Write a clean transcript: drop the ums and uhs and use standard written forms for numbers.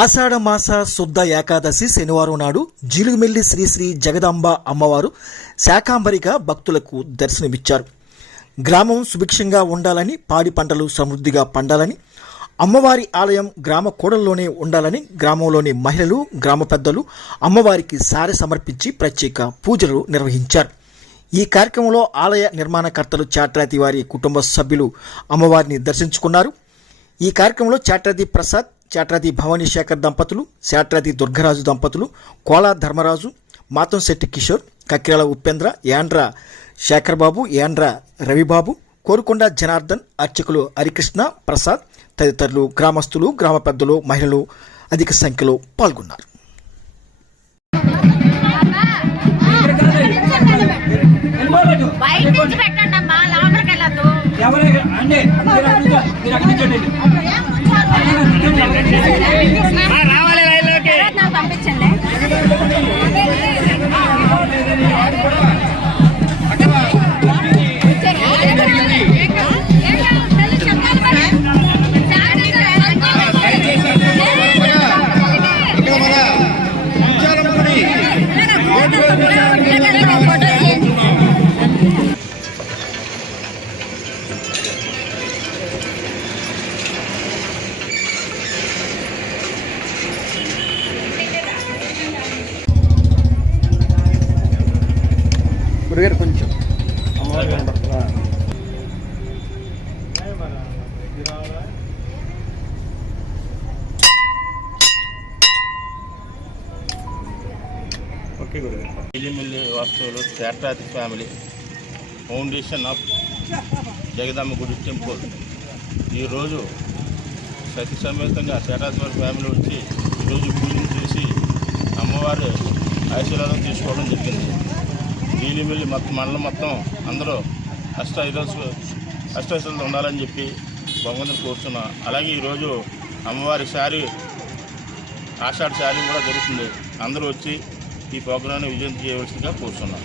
ఆషాఢమాస శుద్ధ ఏకాదశి శనివారం నాడు జీలుగుమిల్లి శ్రీ శ్రీ జగదాంబ అమ్మవారు శాకాంబరిగా భక్తులకు దర్శనమిచ్చారు. గ్రామం సుభిక్షంగా ఉండాలని, పాడి పంటలు సమృద్ధిగా పండాలని, అమ్మవారి ఆలయం గ్రామ కూడల్లోనే ఉండాలని గ్రామంలోని మహిళలు, గ్రామ పెద్దలు అమ్మవారికి సారె సమర్పించి ప్రత్యేక పూజలు నిర్వహించారు. ఈ కార్యక్రమంలో ఆలయ నిర్మాణకర్తలు చాట్రాతి వారి కుటుంబ సభ్యులు అమ్మవారిని దర్శించుకున్నారు. ఈ కార్యక్రమంలో చాట్రాతి ప్రసాద్, చాట్రాతి భవానీ శేఖర్ దంపతులు, చాట్రాతి దుర్గరాజు దంపతులు, కోలా ధర్మరాజు, మాతంశెట్టి కిషోర్, కక్కిరాల ఉపేంద్ర, యాండ్ర శేఖర్ బాబు, యాండ్ర రవిబాబు, కోరుకొండ జనార్దన్, అర్చకులు హరికృష్ణ ప్రసాద్ తదితరులు, గ్రామస్తులు, గ్రామ పెద్దలు, మహిళలు అధిక సంఖ్యలో పాల్గొన్నారు. కొంచెం అమ్మవారి కనబడుతుందా? జీలుగుమిల్లి వాస్తువులు Chatrati family foundation of Jagadamma గుడి టెంపుల్ ఈరోజు సతీ సమేతంగా చాట్రాతి వారి ఫ్యామిలీ వచ్చి ఈరోజు పూజలు చేసి అమ్మవారి ఆశీర్వాదం తీసుకోవడం జరిగింది. జీలుగుమిల్లి మండలం మొత్తం అందరూ అష్టైశ్వర్యాలు ఉండాలని చెప్పి భగవంతుని కోరుతున్నా. అలాగే ఈరోజు అమ్మవారి శారీ, ఆషాఢ శారీ కూడా జరుగుతుంది. అందరూ వచ్చి ఈ ప్రోగ్రాన్ని విజయం చేయవలసిందిగా కోరుతున్నాం.